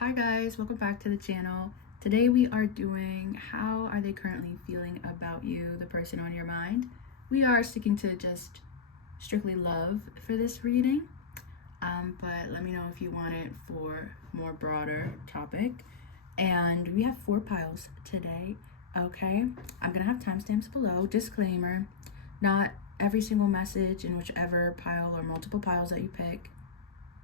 Hi guys, welcome back to the channel. Today we are doing how are they currently feeling about you, the person on your mind. We are sticking to just strictly love for this reading, but let me know if you want it for more broader topic. And we have 4 piles today, okay? I'm gonna have timestamps below. Disclaimer, not every single message in whichever pile or multiple piles that you pick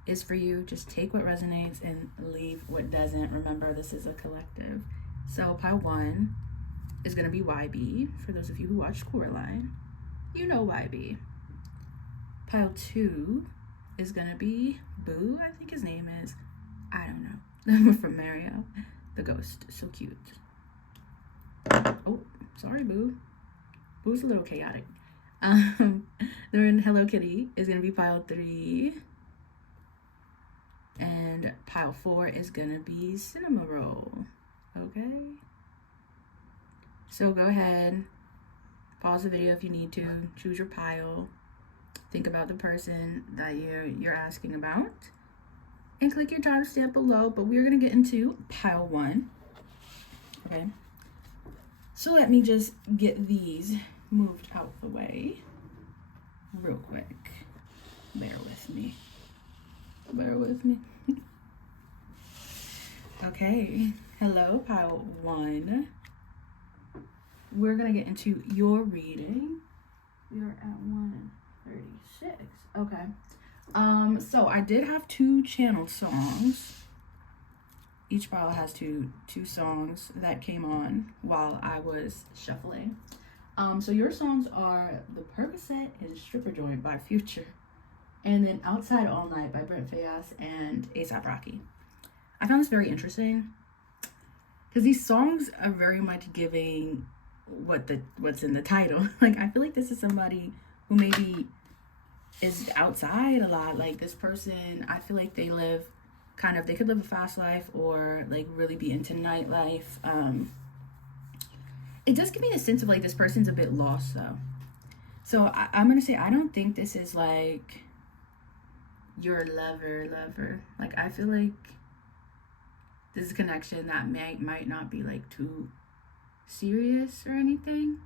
is for you. Just take what resonates and leave what doesn't. Remember, this is a collective. So pile 1 is going to be YB. For those of you who watch Coraline, you know YB. Pile 2 is going to be Boo, I think his name is. I don't know. From Mario, the ghost. So cute. Oh, sorry, Boo. Boo's a little chaotic. Then Hello Kitty is going to be pile 3. And pile 4 is gonna be Cinema Roll. Okay? So go ahead, pause the video if you need to, choose your pile, think about the person that you're asking about, and click your timestamp below. But we're gonna get into pile 1. Okay? So let me just get these moved out the way real quick. Bear with me. Okay, hello pile 1. We're gonna get into your reading. We are at 1:36. Okay. So I did have 2 channel songs. Each pile has two songs that came on while I was shuffling. So your songs are The Percocet and Stripper Joint by Future, and then Outside All Night by Brent Faiyaz and A$AP Rocky. I found this very interesting because these songs are very much giving what's in the title. Like, I feel like this is somebody who maybe is outside a lot. Like, this person, I feel like they could live a fast life or like really be into nightlife. It does give me a sense of like this person's a bit lost though. So I'm gonna say I don't think this is like your lover. Like, I feel like this is a connection that might not be like too serious or anything.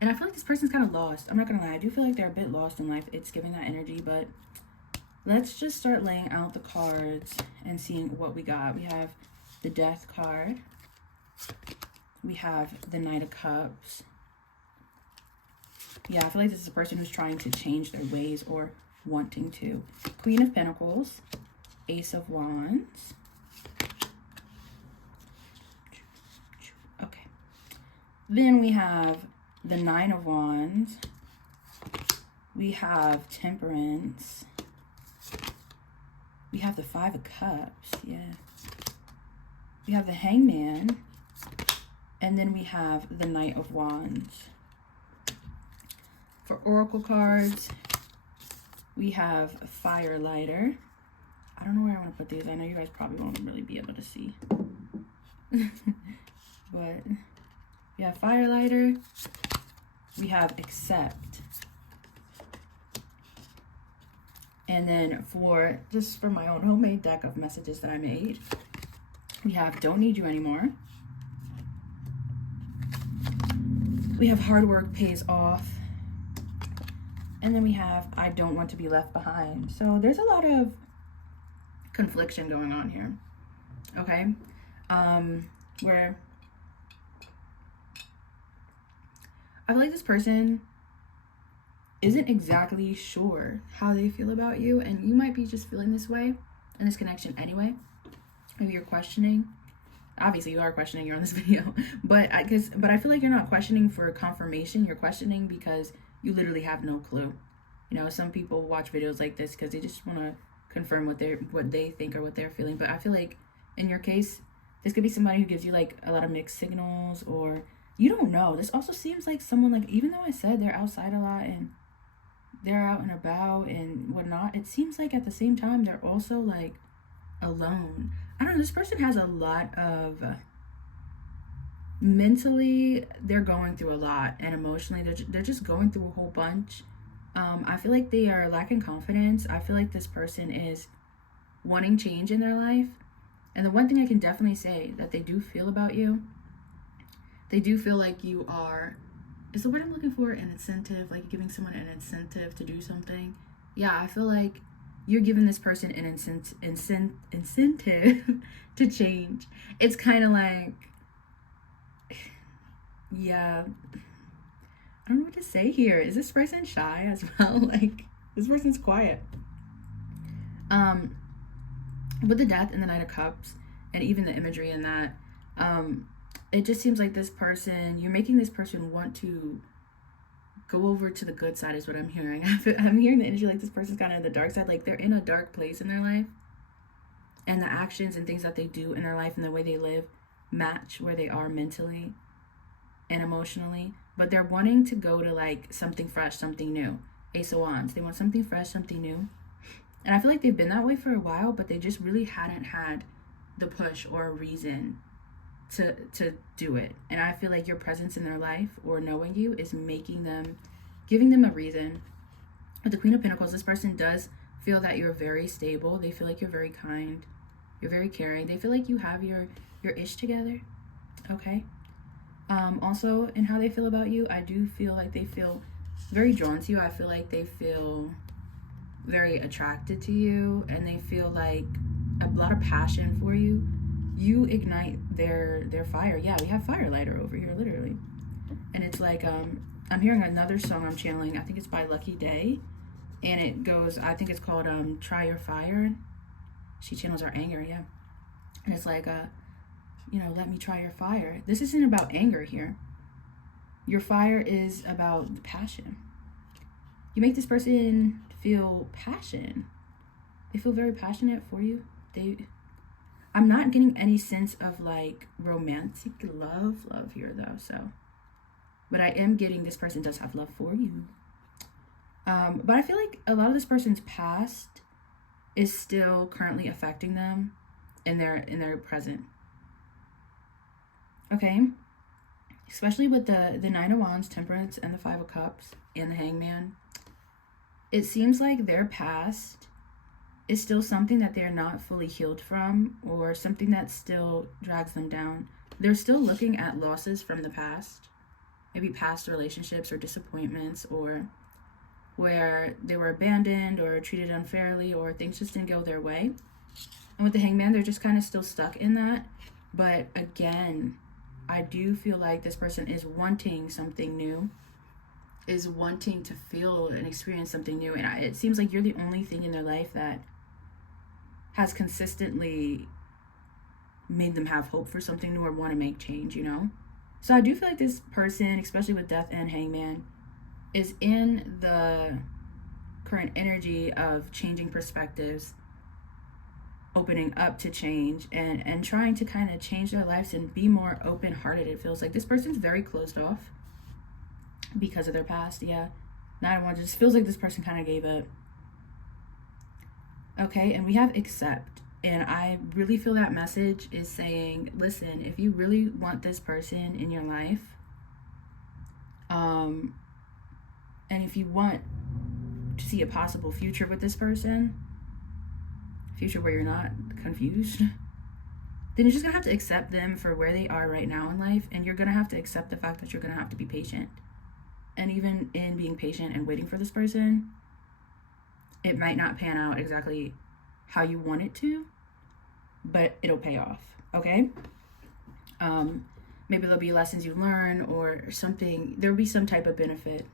And I feel like this person's kind of lost. I'm not gonna lie, I do feel like they're a bit lost in life. It's giving that energy. But let's just start laying out the cards and seeing what we got. We have the Death card. We have the Knight of Cups. Yeah, I feel like this is a person who's trying to change their ways or wanting to. Queen of Pentacles, Ace of Wands. Okay. Then we have the 9 of Wands. We have Temperance. We have the 5 of Cups. Yeah. We have the Hangman. And then we have the Knight of Wands. For Oracle cards, we have Firelighter. I don't know where I want to put these. I know you guys probably won't really be able to see. But we have Firelighter. We have Accept. And then for my own homemade deck of messages that I made, we have Don't Need You Anymore. We have Hard Work Pays Off. And then we have I Don't Want to Be Left Behind. So there's a lot of confliction going on here. Okay? Where I feel like this person isn't exactly sure how they feel about you, and you might be just feeling this way in this connection anyway. Maybe you're questioning. Obviously you are questioning, you're on this video. But I feel like you're not questioning for confirmation. You're questioning because you literally have no clue. You know, some people watch videos like this because they just want to confirm what they think or what they're feeling. But I feel like in your case, this could be somebody who gives you like a lot of mixed signals, or you don't know. This also seems like someone, like, even though I said they're outside a lot and they're out and about and whatnot, it seems like at the same time they're also like alone. I don't know, this person has a lot of mentally, they're going through a lot, and emotionally they're just going through a whole bunch. I feel like they are lacking confidence. I feel like this person is wanting change in their life, And the one thing I can definitely say that they do feel about you, they do feel like you are, is the word I'm looking for, an incentive, like giving someone an incentive to do something. Yeah, I feel like you're giving this person an incentive to change. It's kind of like, yeah, I don't know what to say here. Is this person shy as well? Like, this person's quiet. With the Death and the Knight of Cups, and even the imagery in that, it just seems like this person, you're making this person want to go over to the good side is what I'm hearing. I'm hearing the energy like this person's kind of in the dark side, like they're in a dark place in their life, and the actions and things that they do in their life and the way they live match where they are mentally and emotionally, but they're wanting to go to like something fresh, something new. Ace of Wands, they want something fresh, something new. And I feel like they've been that way for a while, but they just really hadn't had the push or a reason to do it. And I feel like your presence in their life or knowing you is making them, giving them a reason. With the Queen of Pentacles, this person does feel that you're very stable. They feel like you're very kind. You're very caring. They feel like you have your ish together. Okay. Also, in how they feel about you, I do feel like they feel very drawn to you. I feel like they feel very attracted to you, and they feel like a lot of passion for you. You ignite their fire. Yeah, we have Firelighter over here, literally. And it's like, I'm hearing another song I'm channeling. I think it's by Lucky Day. And it goes, I think it's called Try Your Fire. She channels our anger, yeah. And it's like, let me try your fire. This isn't about anger here. Your fire is about the passion. You make this person feel passion. They feel very passionate for you. I'm not getting any sense of like romantic love here though, so. But I am getting this person does have love for you. But I feel like a lot of this person's past is still currently affecting them in their present. Okay? Especially with the Nine of Wands, Temperance, and the Five of Cups, and the Hangman. It seems like their past is still something that they're not fully healed from, or something that still drags them down. They're still looking at losses from the past, maybe past relationships or disappointments, or where they were abandoned or treated unfairly, or things just didn't go their way. And with the Hangman, they're just kind of still stuck in that. But again, I do feel like this person is wanting something new, is wanting to feel and experience something new. And it seems like you're the only thing in their life that has consistently made them have hope for something new or want to make change, So I do feel like this person, especially with Death and Hangman, is in the current energy of changing perspectives, opening up to change, and trying to kind of change their lives and be more open-hearted. It feels like this person's very closed off because of their past. Yeah, Nine of Wands, just feels like this person kind of gave up. Okay, and we have accept, and I really feel that message is saying, listen, if you really want this person in your life, and if you want to see a possible future with this person, future where you're not confused, then you're just gonna have to accept them for where they are right now in life, and you're gonna have to accept the fact that you're gonna have to be patient. And even in being patient and waiting for this person, it might not pan out exactly how you want it to, but it'll pay off, okay? Maybe there'll be lessons you learn or something. There'll be some type of benefit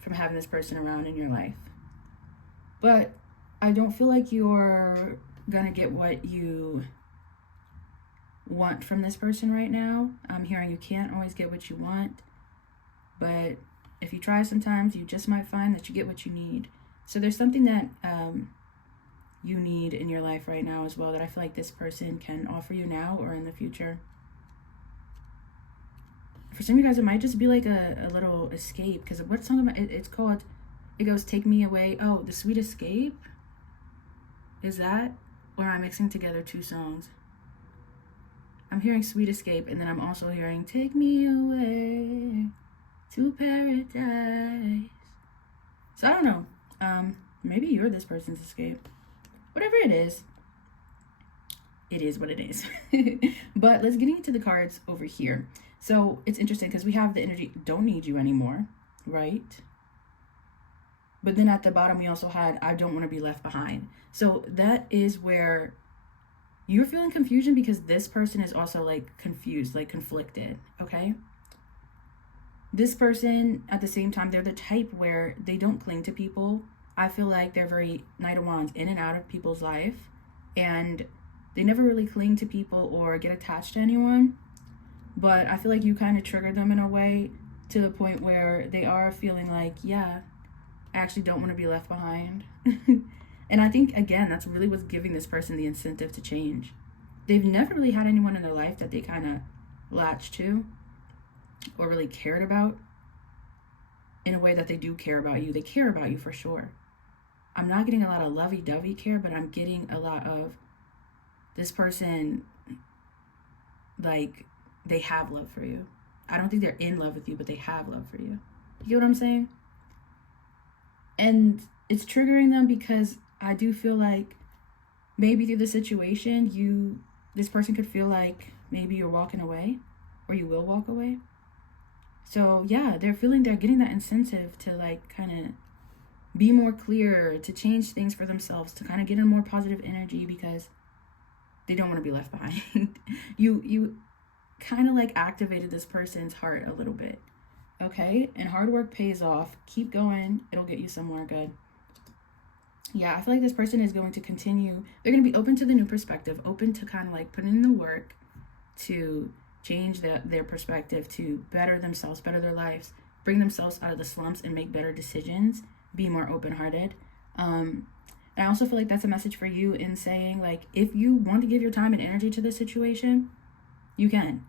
from having this person around in your life. But I don't feel like you're gonna get what you want from this person right now. I'm hearing you can't always get what you want, but if you try sometimes, you just might find that you get what you need. So there's something that you need in your life right now as well that I feel like this person can offer you now or in the future. For some of you guys, it might just be like a little escape, because what song am I, it's called, it goes, Take Me Away. Oh, The Sweet Escape? Is that? Or am I mixing together two songs? I'm hearing Sweet Escape, and then I'm also hearing Take Me Away to Paradise. So I don't know. Maybe you're this person's escape. Whatever it is, it is what it is. But let's get into the cards over here. So it's interesting because we have the energy, don't need you anymore, right? But then at the bottom, we also had, I don't want to be left behind. So that is where you're feeling confusion because this person is also like confused, like conflicted, okay? This person, at the same time, they're the type where they don't cling to people. I feel like they're very Knight of Wands, in and out of people's life. And they never really cling to people or get attached to anyone. But I feel like you kind of triggered them in a way to the point where they are feeling like, yeah, I actually don't want to be left behind. And I think, again, that's really what's giving this person the incentive to change. They've never really had anyone in their life that they kind of latched to or really cared about in a way that they do care about you. They care about you for sure. I'm not getting a lot of lovey-dovey care, but I'm getting a lot of this person, like, they have love for you. I don't think they're in love with you, but they have love for you. You get what I'm saying? And it's triggering them because I do feel like maybe through the situation, this person could feel like maybe you're walking away or you will walk away. So yeah, they're getting that incentive to like kind of be more clear, to change things for themselves, to kind of get in more positive energy because they don't want to be left behind. You kind of like activated this person's heart a little bit. Okay? And hard work pays off. Keep going. It'll get you somewhere good. Yeah, I feel like this person is going to continue. They're going to be open to the new perspective, open to kind of like putting in the work to change their perspective, to better themselves, better their lives, bring themselves out of the slumps and make better decisions, be more open-hearted. And I also feel like that's a message for you in saying, like, if you want to give your time and energy to this situation, you can.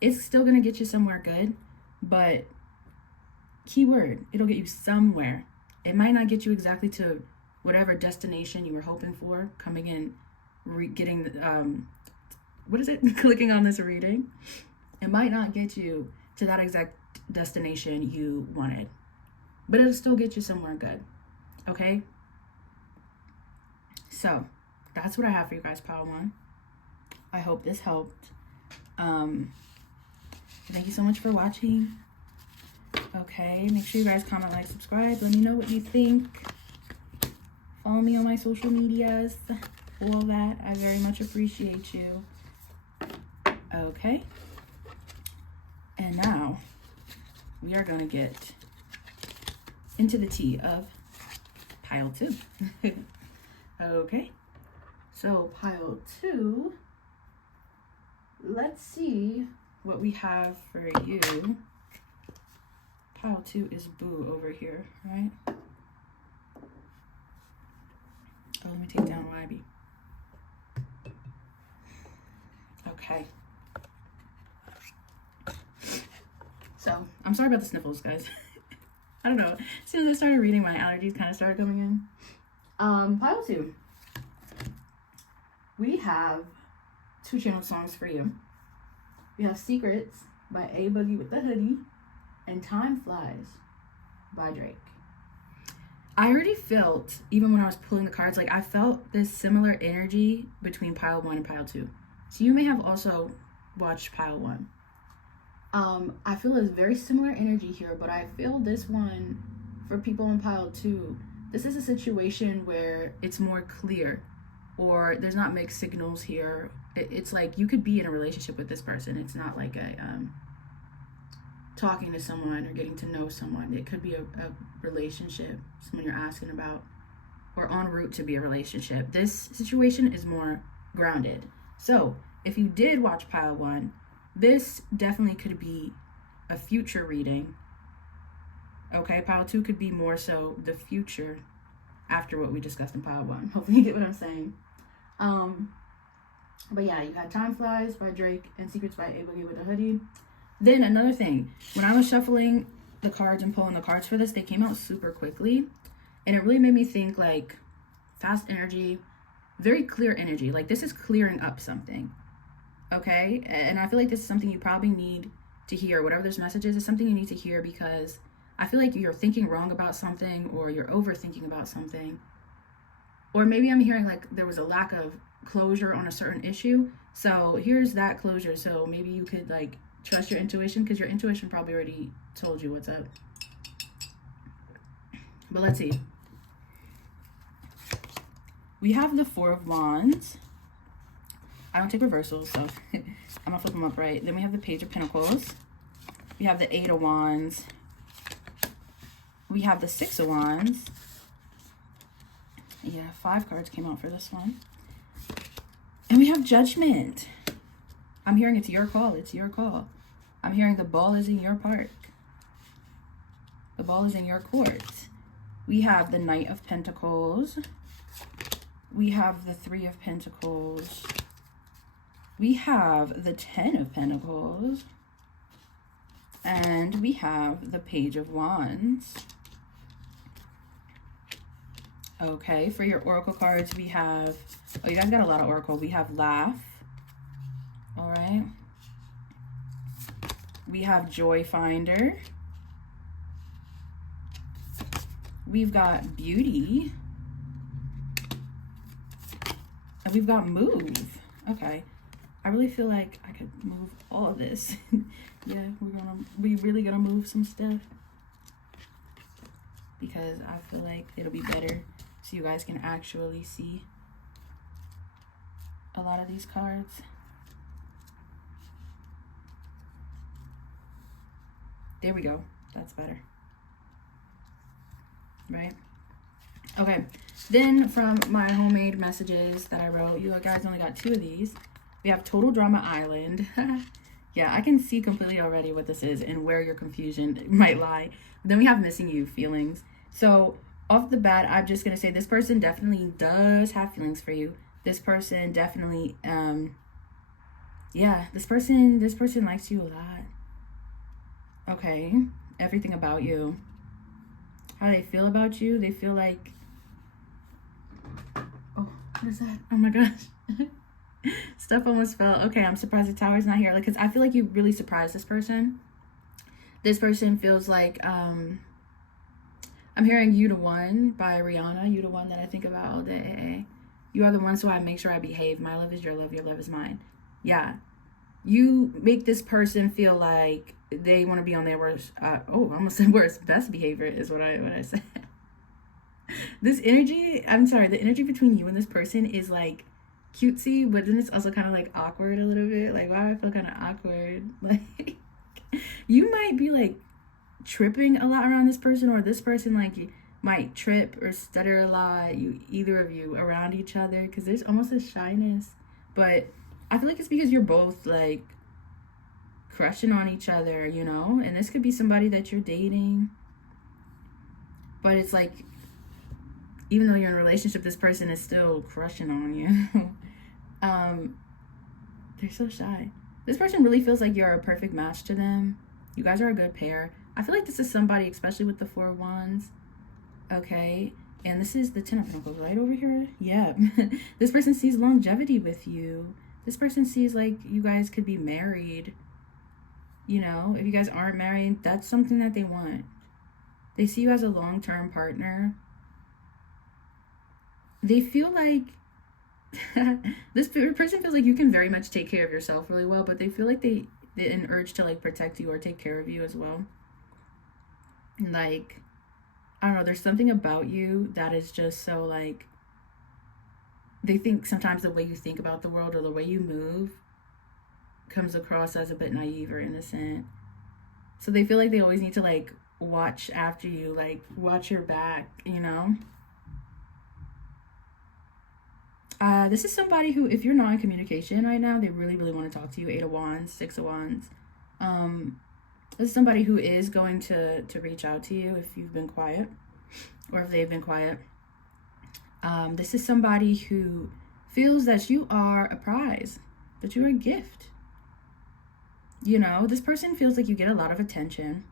It's still going to get you somewhere good, but keyword, it'll get you somewhere. It might not get you exactly to whatever destination you were hoping for, coming in, getting clicking on this reading. It might not get you to that exact destination you wanted, but it'll still get you somewhere good. Okay? So that's what I have for you guys, Pile 1. I hope this helped. Thank you so much for watching. Okay, make sure you guys comment, like, subscribe. Let me know what you think. Follow me on my social medias. All that. I very much appreciate you. Okay. And now we are going to get into the tea of pile 2. Okay. So pile 2, let's see what we have for you. Pile 2 is Boo over here, right? Oh, let me take down YB. Okay. So, I'm sorry about the sniffles, guys. I don't know. As soon as I started reading, my allergies kind of started coming in. Pile 2. We have 2 channel songs for you. We have Secrets by A Boogie with the Hoodie and Time Flies by Drake. I already felt, even when I was pulling the cards, like I felt this similar energy between pile 1 and pile 2. So you may have also watched pile 1. I feel a very similar energy here, but I feel this one, for people in pile 2, this is a situation where it's more clear, or there's not mixed signals here. It's like you could be in a relationship with this person. It's not like a talking to someone or getting to know someone. It could be a relationship, someone you're asking about, or en route to be a relationship. This situation is more grounded. So if you did watch pile 1, this definitely could be a future reading. Okay, pile 2 could be more so the future after what we discussed in pile 1. Hopefully you get what I'm saying. But yeah, you had Time Flies by Drake and Secrets by A Boogie with a Hoodie. Then another thing, when I was shuffling the cards and pulling the cards for this, they came out super quickly. And it really made me think like fast energy, very clear energy. Like this is clearing up something. Okay? And I feel like this is something you probably need to hear. Whatever this message is something you need to hear, because I feel like you're thinking wrong about something, or you're overthinking about something. Or maybe I'm hearing like there was a lack of closure on a certain issue. So here's that closure. So maybe you could like trust your intuition, because your intuition probably already told you what's up. But let's see. We have the Four of Wands. I don't take reversals, so I'm gonna flip them up right. Then we have the Page of Pentacles. We have the Eight of Wands. We have the Six of Wands. Yeah, 5 cards came out for this one. And we have Judgment. I'm hearing it's your call. It's your call. I'm hearing the ball is in your park. The ball is in your court. We have the Knight of Pentacles. We have the Three of Pentacles. We have the 10 of Pentacles. And we have the Page of Wands. Okay, for your oracle cards, we have, oh, you guys got a lot of oracle. We have Laugh. All right. We have Joy Finder. We've got Beauty. And we've got Move. Okay. I really feel like I could move all of this. Yeah, we really gonna move some stuff, because I feel like it'll be better so you guys can actually see a lot of these cards. There we go. That's better. Right? Okay. Then from my homemade messages that I wrote, you guys only got 2 of these. We have Total Drama Island. Yeah, I can see completely already what this is and where your confusion might lie. Then we have Missing You feelings. So off the bat, I'm just going to say this person definitely does have feelings for you. This person definitely, yeah, this person likes you a lot. Okay, everything about you. How they feel about you, they feel like, oh, what is that? Oh my gosh. Stuff almost fell. Okay, I'm surprised the tower's not here. Like, because I feel like you really surprised this person. This person feels like, I'm hearing You the One by Rihanna. You the one that I think about all day. You are the one, so I make sure I behave. My love is your love is mine. Yeah. You make this person feel like they want to be on their worst, I almost said worst, best behavior is what I said. This energy, I'm sorry, the energy between you and this person is like cutesy, but then it's also kind of like awkward a little bit. Like, why do I feel kind of awkward? Like, you might be like tripping a lot around this person, or this person like might trip or stutter a lot, either of you around each other, because there's almost a shyness. But I feel like it's because you're both like crushing on each other, you know, and this could be somebody that you're dating, but it's like, even though you're in a relationship, this person is still crushing on you. They're so shy. This person really feels like you're a perfect match to them. You guys are a good pair. I feel like this is somebody, especially with the 4 of Wands. Okay. And this is the 10 of Pentacles right over here. Yeah. This person sees longevity with you. This person sees like you guys could be married. You know, if you guys aren't married, that's something that they want. They see you as a long-term partner. They feel like this person feels like you can very much take care of yourself really well, but they feel like they an urge to like protect you or take care of you as well. Like, I don't know, there's something about you that is just so like, they think sometimes the way you think about the world or the way you move comes across as a bit naive or innocent. So they feel like they always need to like watch after you, like watch your back, you know? This is somebody who, if you're not in communication right now, they really, really want to talk to you. 8 of Wands, 6 of Wands. This is somebody who is going to reach out to you if you've been quiet, or if they've been quiet. This is somebody who feels that you are a prize, that you're a gift. You know, this person feels like you get a lot of attention.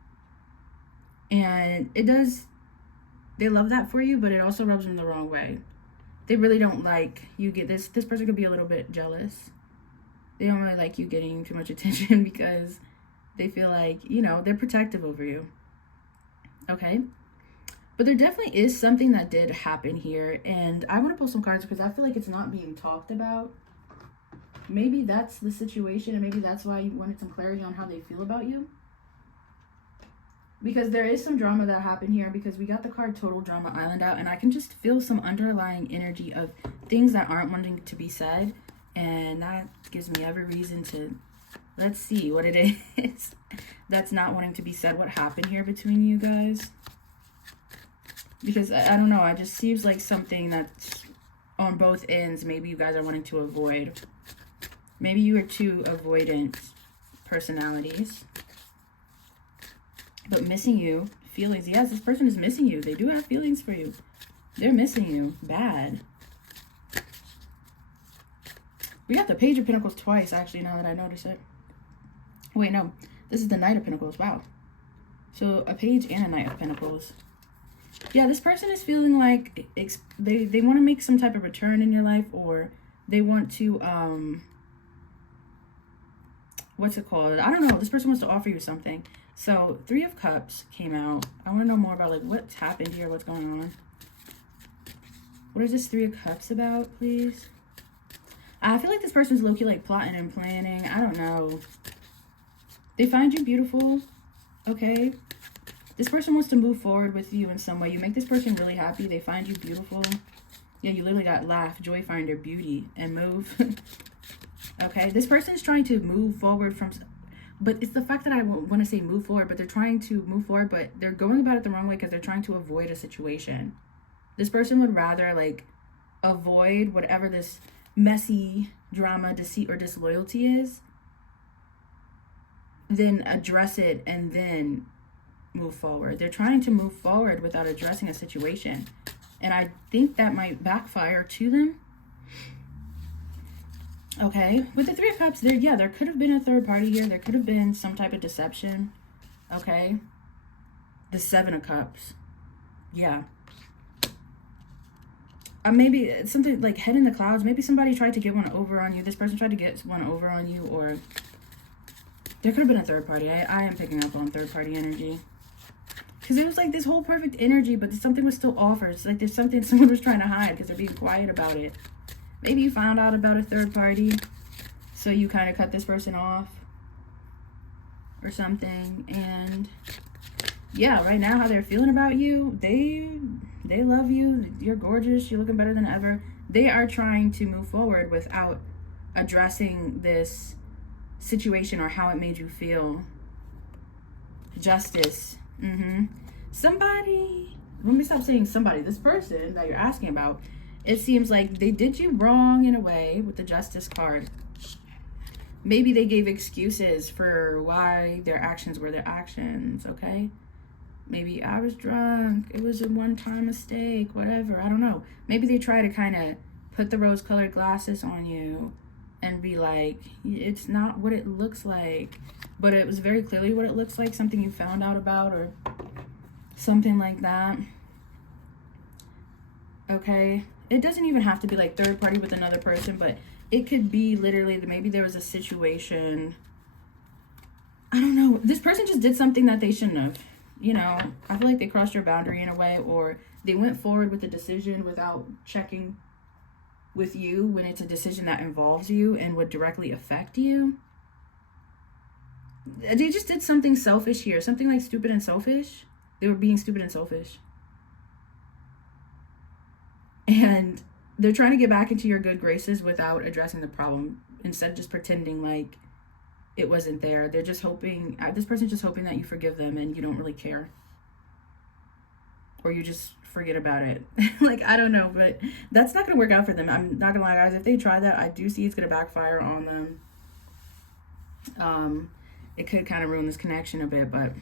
And they love that for you, but it also rubs them the wrong way. They really don't like you get this. This person could be a little bit jealous. They don't really like you getting too much attention because they feel like, you know, they're protective over you. Okay? But there definitely is something that did happen here. And I want to pull some cards because I feel like it's not being talked about. Maybe that's the situation, and maybe that's why you wanted some clarity on how they feel about you. Because there is some drama that happened here, because we got the card Total Drama Island out, and I can just feel some underlying energy of things that aren't wanting to be said, and that gives me every reason to, let's see what it is that's not wanting to be said. What happened here between you guys? Because I don't know, it just seems like something that's on both ends. Maybe you guys are wanting to avoid. Maybe you are two avoidant personalities. But missing you, feelings. Yes, this person is missing you. They do have feelings for you. They're missing you. Bad. We got the Page of Pentacles twice, actually, now that I notice it. Wait, no. This is the Knight of Pentacles. Wow. So, a Page and a Knight of Pentacles. Yeah, this person is feeling like they want to make some type of return in your life, or they want to, what's it called? I don't know. This person wants to offer you something. So, Three of Cups came out. I want to know more about, like, what's happened here, what's going on. What is this Three of Cups about, please? I feel like this person's low-key, like, plotting and planning. I don't know. They find you beautiful, okay? This person wants to move forward with you in some way. You make this person really happy. They find you beautiful. Yeah, you literally got laugh, joy, finder, beauty, and move. Okay, this person is trying to move forward from... But it's the fact that I want to say move forward, but they're trying to move forward, but they're going about it the wrong way because they're trying to avoid a situation. This person would rather, like, avoid whatever this messy drama, deceit, or disloyalty is, than address it and then move forward. They're trying to move forward without addressing a situation. And I think that might backfire to them. Okay, with the Three of Cups, there could have been a third party here. There could have been some type of deception. Okay. The Seven of Cups. Yeah. Maybe it's something like head in the clouds. Maybe somebody tried to get one over on you. This person tried to get one over on you, or there could have been a third party. I am picking up on third party energy. Because it was like this whole perfect energy, but something was still offered. It's like there's something someone was trying to hide because they're being quiet about it. Maybe you found out about a third party, so you kind of cut this person off or something. And yeah, right now how they're feeling about you, they love you. You're gorgeous. You're looking better than ever. They are trying to move forward without addressing this situation or how it made you feel. Justice. Somebody, let me stop saying somebody. This person that you're asking about, it seems like they did you wrong in a way with the Justice card. Maybe they gave excuses for why their actions were their actions, okay? Maybe I was drunk, it was a one-time mistake, whatever, I don't know. Maybe they try to kind of put the rose-colored glasses on you and be like, it's not what it looks like. But it was very clearly what it looks like, something you found out about or something like that. Okay? It doesn't even have to be like third party with another person, but it could be literally maybe there was a situation. I don't know. This person just did something that they shouldn't have. You know, I feel like they crossed your boundary in a way, or they went forward with the decision without checking with you when it's a decision that involves you and would directly affect you. They just did something selfish here. Something like stupid and selfish. They were being stupid and selfish. And they're trying to get back into your good graces without addressing the problem. Instead of just pretending like it wasn't there. They're just hoping, this person's just hoping that you forgive them and you don't really care. Or you just forget about it. Like, I don't know, but that's not going to work out for them. I'm not going to lie, guys. If they try that, I do see it's going to backfire on them. It could kind of ruin this connection a bit, but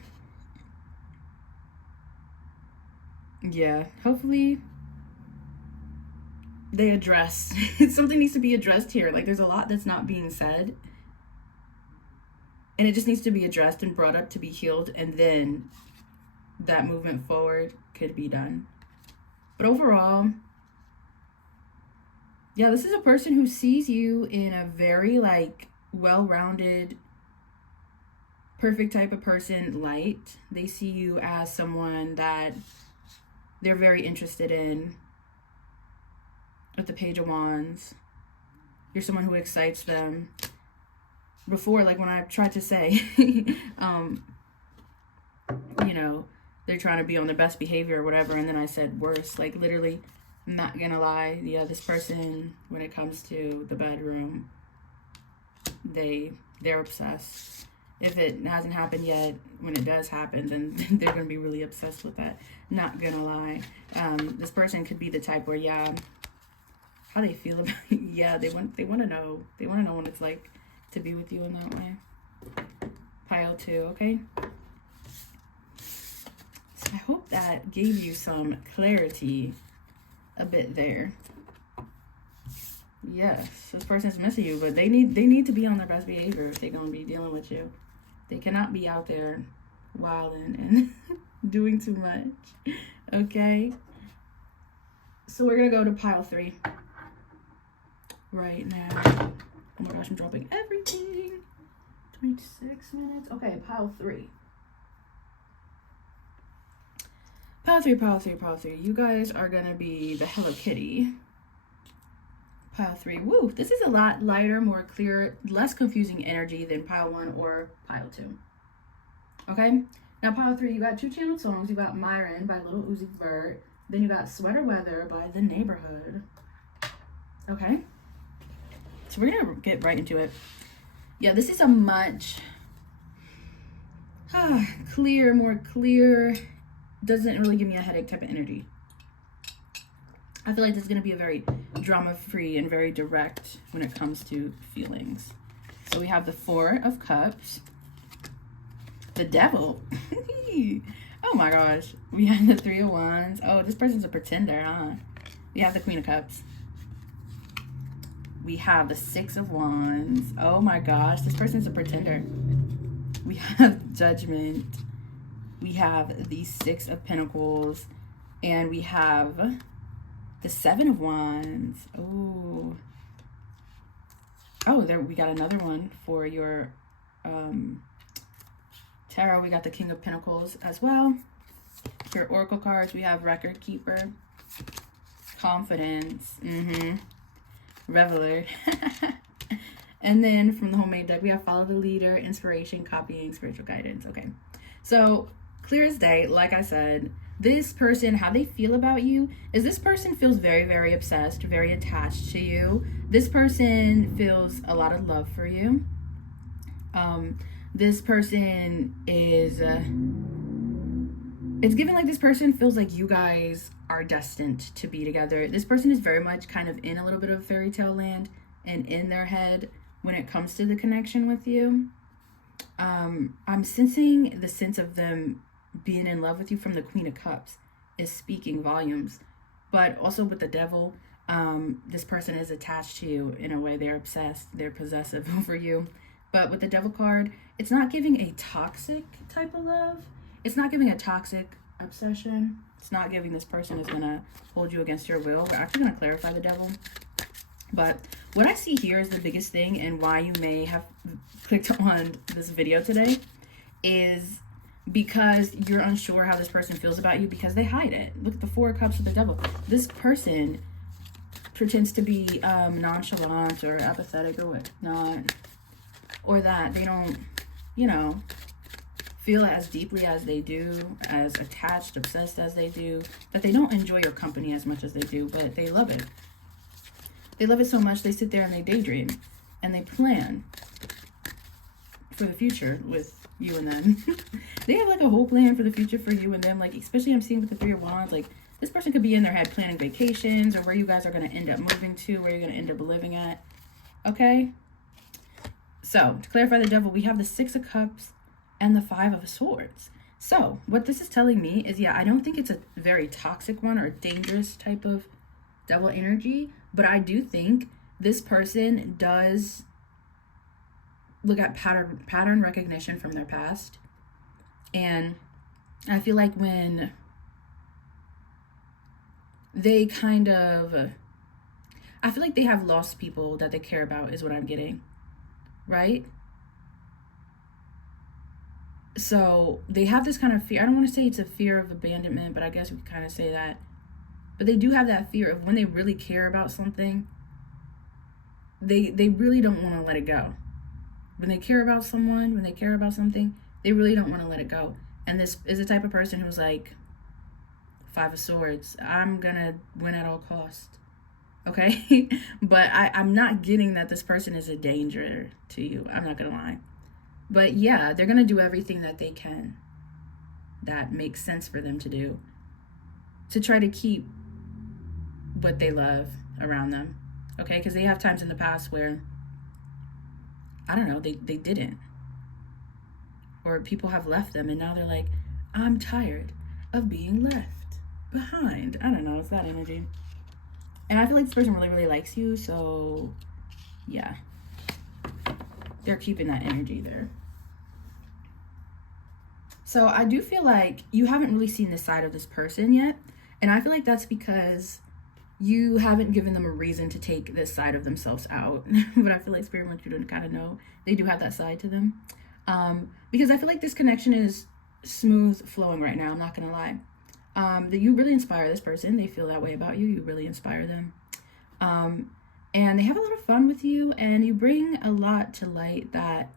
yeah, hopefully they address. Something needs to be addressed here. Like, there's a lot that's not being said, and it just needs to be addressed and brought up to be healed, and then that movement forward could be done. But overall, yeah, this is a person who sees you in a very, like, well-rounded, perfect type of person light. They see you as someone that they're very interested in. With the Page of Wands, you're someone who excites them. Before, like when I tried to say, you know, they're trying to be on their best behavior or whatever, and then I said worse. Like literally, I'm not gonna lie. Yeah, this person, when it comes to the bedroom, they're obsessed. If it hasn't happened yet, when it does happen, then they're gonna be really obsessed with that. Not gonna lie. This person could be the type where, yeah, how they feel about you. Yeah, they want to know. They want to know what it's like to be with you in that way. Pile 2, okay? So I hope that gave you some clarity a bit there. Yes, this person's missing you, but they need to be on their best behavior if they're going to be dealing with you. They cannot be out there wilding and doing too much. Okay? So we're going to go to pile 3 right now. Oh my gosh, I'm dropping everything. 26 minutes. Okay, pile 3. Pile 3, pile 3, pile 3. You guys are going to be the Hello Kitty. Pile 3. Woo, this is a lot lighter, more clear, less confusing energy than pile 1 or pile 2. Okay? Now, pile 3, you got 2 channeled songs. You got Myron by Little Uzi Vert. Then you got Sweater Weather by The Neighborhood. Okay? So we're going to get right into it. Yeah, this is a much clear, more clear, doesn't really give me a headache type of energy. I feel like this is going to be a very drama-free and very direct when it comes to feelings. So we have the 4 of Cups, the Devil. Oh my gosh. We have the 3 of Wands. Oh, this person's a pretender, huh? We have the Queen of Cups. We have the 6 of Wands. Oh my gosh, this person's a pretender. We have Judgment. We have the 6 of Pentacles. And we have the 7 of Wands. Oh. Oh, there we got another one for your tarot. We got the King of Pentacles as well. For Oracle cards, we have Record Keeper, Confidence, Reveler. And then from the homemade deck, we have Follow the Leader, Inspiration, Copying, Spiritual Guidance. Okay. So clear as day, like I said, this person, how they feel about you is this person feels very, very obsessed, very attached to you. This person feels a lot of love for you. This person is, it's given like this person feels like you guys are destined to be together. This person is very much kind of in a little bit of fairy tale land and in their head when it comes to the connection with you. I'm sensing the sense of them being in love with you from the Queen of Cups is speaking volumes. But also with the Devil, this person is attached to you in a way. They're obsessed, they're possessive over you. But with the Devil card, it's not giving a toxic type of love. It's not giving a toxic obsession. It's not giving this person is gonna hold you against your will. We're actually gonna clarify the Devil. But what I see here is the biggest thing, and why you may have clicked on this video today is because you're unsure how this person feels about you because they hide it. Look at the 4 of Cups with the Devil. This person pretends to be nonchalant or apathetic or whatnot, or that they don't, you know, feel as deeply as they do, as attached, obsessed as they do, that they don't enjoy your company as much as they do, but they love it. They love it so much they sit there and they daydream and they plan for the future with you and them. They have like a whole plan for the future for you and them. Like, especially I'm seeing with the 3 of Wands, like this person could be in their head planning vacations or where you guys are going to end up moving to, where you're going to end up living at. Okay. So to clarify the Devil, we have the 6 of Cups and the 5 of Swords. So what this is telling me is, yeah, I don't think it's a very toxic one or dangerous type of Devil energy, but I do think this person does look at pattern recognition from their past. And I feel like when they kind of, I feel like they have lost people that they care about is what I'm getting, right? So they have this kind of fear. I don't want to say it's a fear of abandonment, but I guess we can kind of say that. But they do have that fear of when they really care about something, they really don't want to let it go. When they care about someone, when they care about something, they really don't want to let it go. And this is the type of person who's like, Five of Swords, I'm gonna win at all costs. Okay? But I'm not getting that this person is a danger to you. I'm not gonna lie. But yeah, they're gonna do everything that they can that makes sense for them to do to try to keep what they love around them. Okay? Because they have times in the past where, I don't know, they didn't. Or people have left them and now they're like, I'm tired of being left behind. I don't know, it's that energy. And I feel like this person really, really likes you, so yeah. They're keeping that energy there. So I do feel like you haven't really seen this side of this person yet. And I feel like that's because you haven't given them a reason to take this side of themselves out. But I feel like Spirit wants you to kind of know they do have that side to them. Because I feel like this connection is smooth flowing right now. I'm not going to lie. That you really inspire this person. They feel that way about you. You really inspire them. And they have a lot of fun with you. And you bring a lot to light that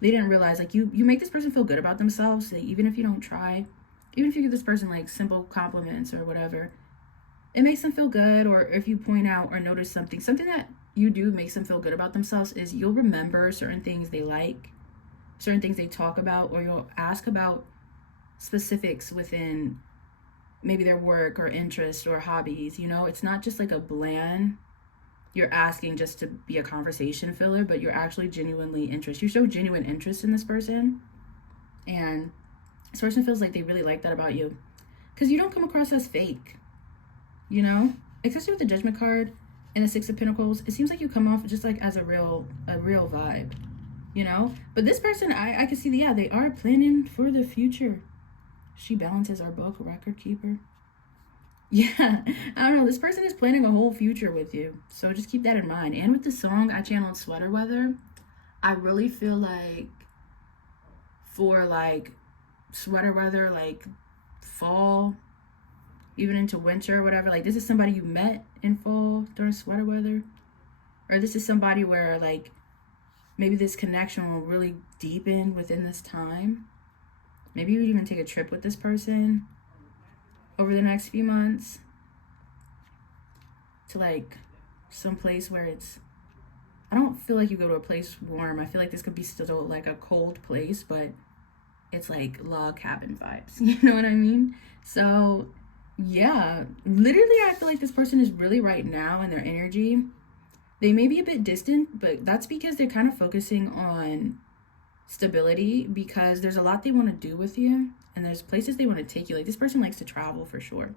they didn't realize. Like you make this person feel good about themselves. So even if you don't try, even if you give this person like simple compliments or whatever, it makes them feel good. Or if you point out or notice something that you do makes them feel good about themselves is you'll remember certain things they like, certain things they talk about, or you'll ask about specifics within maybe their work or interest or hobbies. You know, it's not just like a bland, you're asking just to be a conversation filler, but you're actually genuinely interested. You show genuine interest in this person. And this person feels like they really like that about you. Because you don't come across as fake. You know? Especially with the Judgment card and the Six of Pentacles, it seems like you come off just like as a real vibe. You know? But this person, I can see, yeah, they are planning for the future. She balances our book, record keeper. Yeah, I don't know. This person is planning a whole future with you. So just keep that in mind. And with the song, I channeled Sweater Weather. I really feel like for like sweater weather, like fall, even into winter or whatever, like this is somebody you met in fall during sweater weather. Or this is somebody where like maybe this connection will really deepen within this time. Maybe you would even take a trip with this person over the next few months to like some place where it's, I don't feel like you go to a place warm. I feel like this could be still like a cold place, but it's like log cabin vibes. You know what I mean? So yeah, literally I feel like this person is really right now in their energy. They may be a bit distant, but that's because they're kind of focusing on stability because there's a lot they want to do with you and there's places they want to take you. Like this person likes to travel for sure.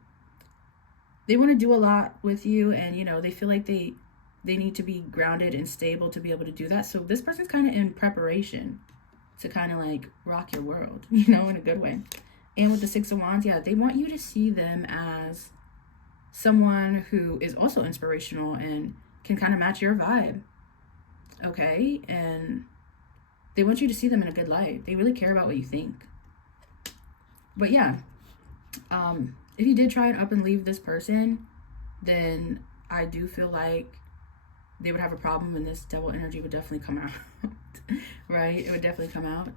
They want to do a lot with you and, you know, they feel like they need to be grounded and stable to be able to do that. So this person's kind of in preparation to kind of like rock your world, you know, in a good way. And with the Six of Wands, yeah, they want you to see them as someone who is also inspirational and can kind of match your vibe. Okay? And they want you to see them in a good light. They really care about what you think. But yeah, if you did try and up and leave this person, then I do feel like they would have a problem and this devil energy would definitely come out. Right? It would definitely come out.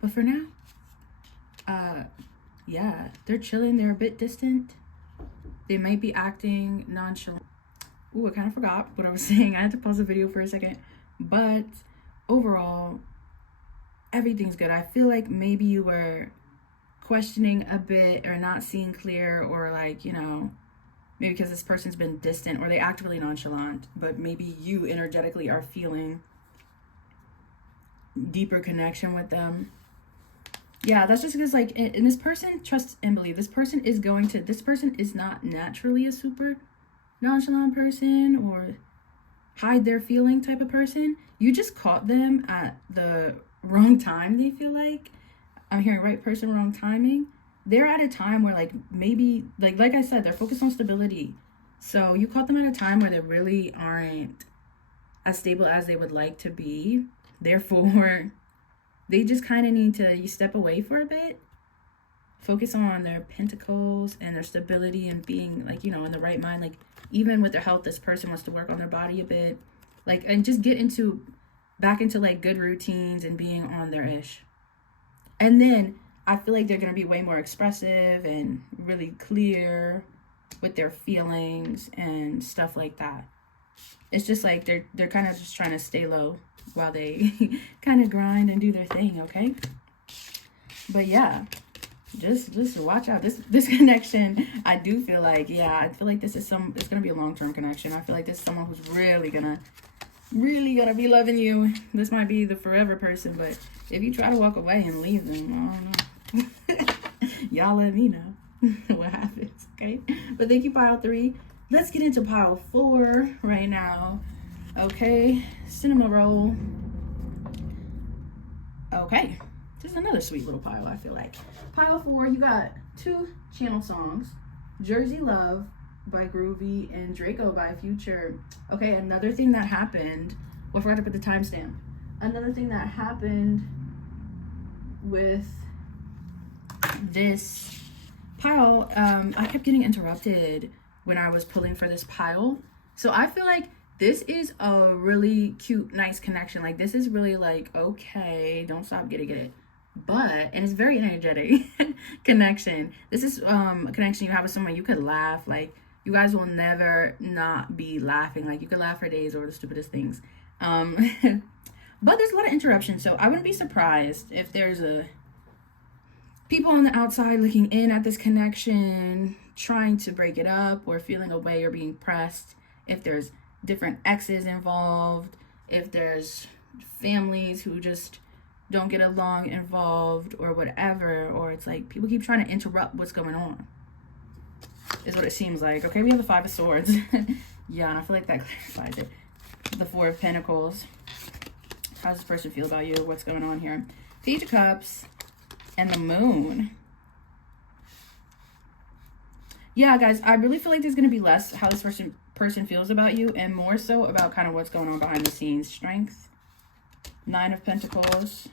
But for now, yeah, they're chilling. They're a bit distant. They might be acting nonchalant. Ooh, I kind of forgot what I was saying. I had to pause the video for a second. But overall, everything's good. I feel like maybe you were questioning a bit or not seeing clear or like, you know, maybe because this person's been distant or they act really nonchalant, but maybe you energetically are feeling deeper connection with them. Yeah, that's just because like, and this person, trust and believe, this person is not naturally a super nonchalant person or hide their feeling type of person. You just caught them at the wrong time, they feel like. I'm hearing right person, wrong timing. They're at a time where like maybe like I said, they're focused on stability. So you caught them at a time where they really aren't as stable as they would like to be. Therefore, they just kind of need to step away for a bit, focus on their pentacles and their stability and being like, you know, in the right mind. Like even with their health, this person wants to work on their body a bit, like, and just get back into like good routines and being on their ish. And then I feel like they're going to be way more expressive and really clear with their feelings and stuff like that. It's just like they're kind of just trying to stay low while they kind of grind and do their thing, okay? But yeah, just watch out. This connection, I do feel like, yeah, I feel like it's gonna be a long-term connection. I feel like this is someone who's really gonna be loving you. This might be the forever person, but if you try to walk away and leave them, I don't know. Y'all let me know what happens, okay? But thank you, pile 3. Let's get into pile 4 right now. Okay, cinema roll. Okay, this is another sweet little pile, I feel like. Pile 4, you got 2 channel songs. Jersey Love by Groovy and Draco by Future. Okay, another thing that happened, well, I forgot to put the timestamp. Another thing that happened with this pile, I kept getting interrupted when I was pulling for this pile. So I feel like this is a really cute, nice connection. Like this is really like, okay, don't stop, get it. But, and it's very energetic connection. This is a connection you have with someone you could laugh. Like you guys will never not be laughing. Like you could laugh for days over the stupidest things. But there's a lot of interruptions. So I wouldn't be surprised if there's people on the outside looking in at this connection, trying to break it up or feeling away or being pressed. If there's different exes involved, if there's families who just don't get along involved or whatever, or it's like people keep trying to interrupt what's going on, is what it seems like. Okay, we have the 5 of Swords. Yeah, and I feel like that clarifies it. The 4 of Pentacles. How does this person feel about you? What's going on here? Page of Cups and the Moon. Yeah, guys, I really feel like there's going to be less how this person feels about you and more so about kind of what's going on behind the scenes. Strength. 9 of Pentacles.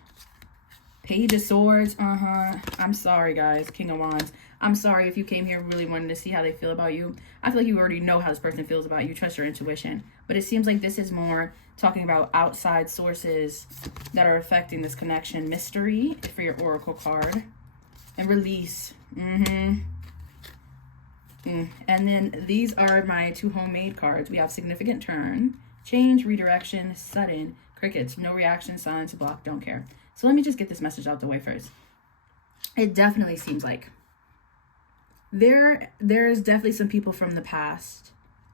Page of Swords. I'm sorry, guys. King of Wands. I'm sorry if you came here really wanting to see how they feel about you. I feel like you already know how this person feels about you. Trust your intuition. But it seems like this is more talking about outside sources that are affecting this connection. Mystery for your Oracle card. And Release. And then these are my 2 homemade cards. We have Significant Turn, Change, Redirection, Sudden, Crickets, No reaction, silence, block, don't care. So let me just get this message out the way first. It definitely seems like there's definitely some people from the past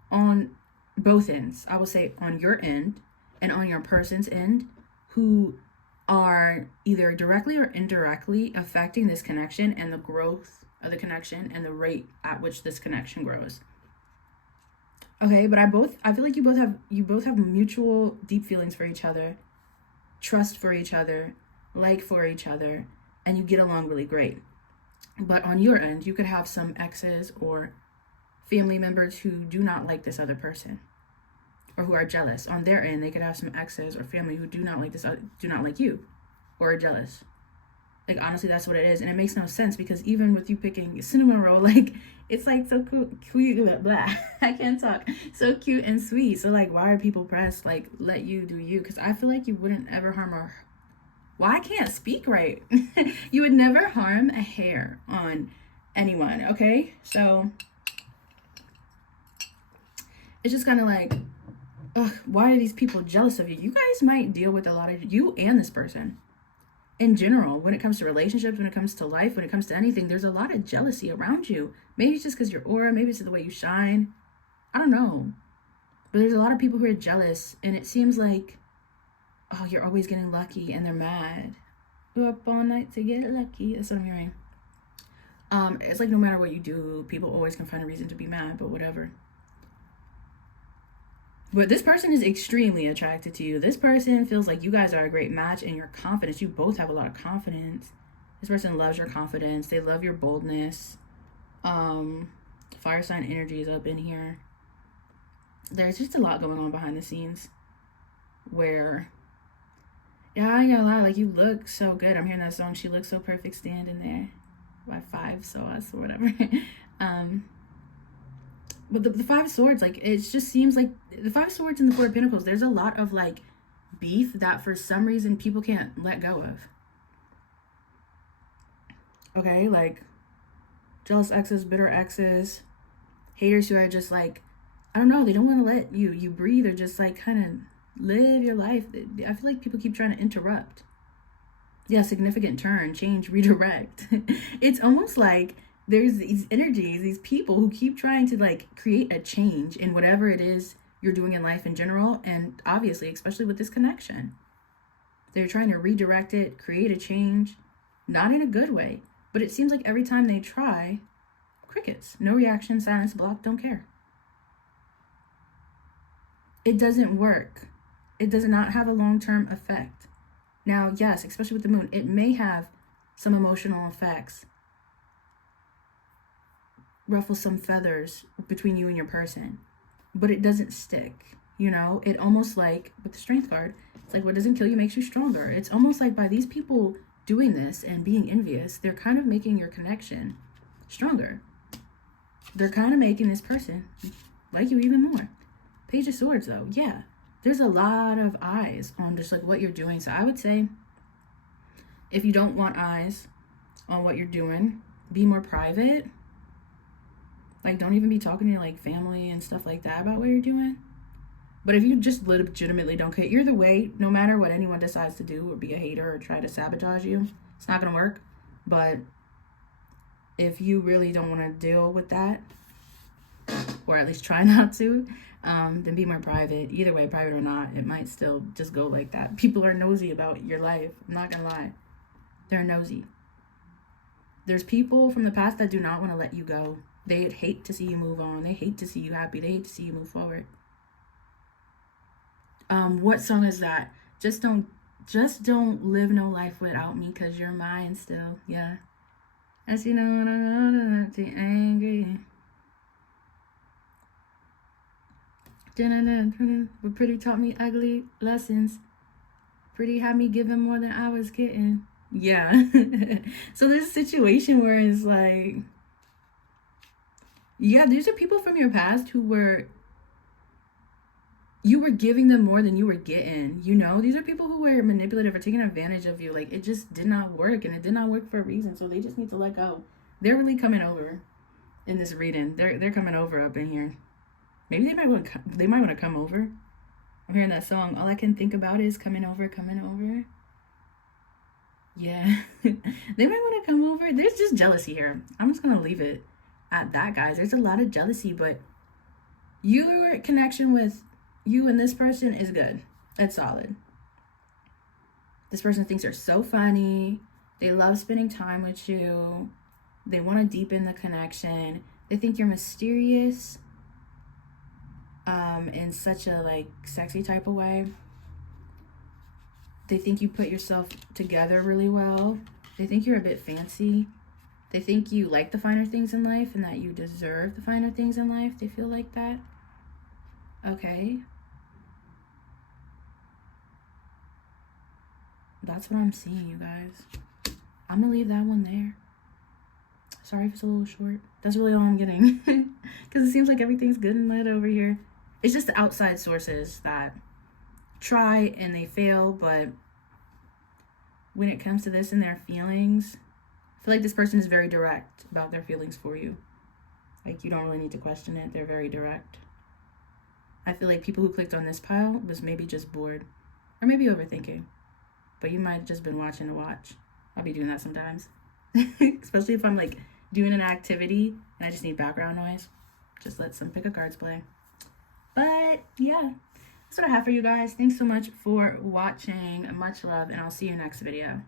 on both ends. I will say on your end and on your person's end who are either directly or indirectly affecting this connection and the growth of the connection and the rate at which this connection grows. Okay, but I feel like you both have mutual deep feelings for each other, trust for each other, like for each other, and you get along really great. But on your end, you could have some exes or family members who do not like this other person or who are jealous. On their end, they could have some exes or family who do not like you or are jealous. Like, honestly, that's what it is. And it makes no sense because even with you picking cinnamon roll, like, it's like so cute, blah, I can't talk. So cute and sweet. So like, why are people pressed? Like, let you do you. Because I feel like you wouldn't ever harm I can't speak right. You would never harm a hair on anyone, okay? So it's just kind of like, ugh, why are these people jealous of you? You guys might deal with a lot of, you and this person. In general, when it comes to relationships, when it comes to life, when it comes to anything, there's a lot of jealousy around you. Maybe it's just because your aura, maybe it's the way you shine. I don't know. But there's a lot of people who are jealous, and it seems like, oh, you're always getting lucky, and they're mad. You're up all night to get lucky. That's what I'm hearing. It's like no matter what you do, people always can find a reason to be mad, but whatever. But this person is extremely attracted to you. This person feels like you guys are a great match and your confidence. You both have a lot of confidence. This person loves your confidence. They love your boldness. Fire sign energy is up in here. There's just a lot going on behind the scenes where Yeah, I ain't gonna lie, like, you look so good. I'm hearing that song, She Looks So Perfect Standing There by Five Sauce or whatever. um, but the Five Swords, like, it just seems like the Five Swords and the Four of Pentacles, there's a lot of, like, beef that for some reason people can't let go of. Okay, like, jealous exes, bitter exes, haters who are just like, I don't know, they don't want to let you breathe or just like kind of live your life. I feel like people keep trying to interrupt. Yeah, significant turn, change, redirect. It's almost like there's these energies, these people who keep trying to like create a change in whatever it is you're doing in life in general, and obviously especially with this connection. They're trying to redirect it, create a change, not in a good way, but it seems like every time they try, crickets, no reaction, silence, block, don't care. It doesn't work. It does not have a long-term effect. Now, yes, especially with the moon, it may have some emotional effects, ruffle some feathers between you and your person, but it doesn't stick. You know, it almost like with the strength card, it's like what doesn't kill you makes you stronger. It's almost like by these people doing this and being envious, they're kind of making your connection stronger. They're kind of making this person like you even more. Page of Swords, though, yeah, there's a lot of eyes on just like what you're doing. So I would say if you don't want eyes on what you're doing, be more private. Like, don't even be talking to your like family and stuff like that about what you're doing. But if you just legitimately don't care, either way, no matter what anyone decides to do or be a hater or try to sabotage you, it's not gonna work. But if you really don't want to deal with that, or at least try not to, then be more private. Either way, private or not, it might still just go like that. People are nosy about your life. I'm not gonna lie. They're nosy. There's people from the past that do not want to let you go. They'd hate to see you move on. They hate to see you happy. They hate to see you move forward. What song is that? Just don't live no life without me, 'cause you're mine still. Yeah. As you know, I'm not too angry. But pretty taught me ugly lessons. Pretty had me giving more than I was getting. Yeah. So there's a situation where it's like, yeah, these are people from your past who you were giving them more than you were getting. You know, these are people who were manipulative or taking advantage of you. Like, it just did not work, and it did not work for a reason. So they just need to let go. They're really coming over in this reading. They're coming over up in here. Maybe they might want to come over. I'm hearing that song. All I can think about is coming over, coming over. Yeah. They might want to come over. There's just jealousy here. I'm just going to leave it at that, guys. There's a lot of jealousy, but your connection with you and this person is good. That's solid. This person thinks you're so funny. They love spending time with you. They want to deepen the connection. They think you're mysterious. In such a like sexy type of way. They think you put yourself together really well. They think you're a bit fancy. They think you like the finer things in life and that you deserve the finer things in life. They feel like that. Okay. That's what I'm seeing, you guys. I'm gonna leave that one there. Sorry if it's a little short. That's really all I'm getting. Because it seems like everything's good and lit over here. It's just the outside sources that try and they fail, but when it comes to this and their feelings, I feel like this person is very direct about their feelings for you. Like, you don't really need to question it. They're very direct. I feel like people who clicked on this pile was maybe just bored or maybe overthinking, but you might have just been watching to watch. I'll be doing that sometimes, especially if I'm like doing an activity and I just need background noise. Just let some pick a cards play. But yeah, that's what I have for you guys. Thanks so much for watching. Much love, and I'll see you next video.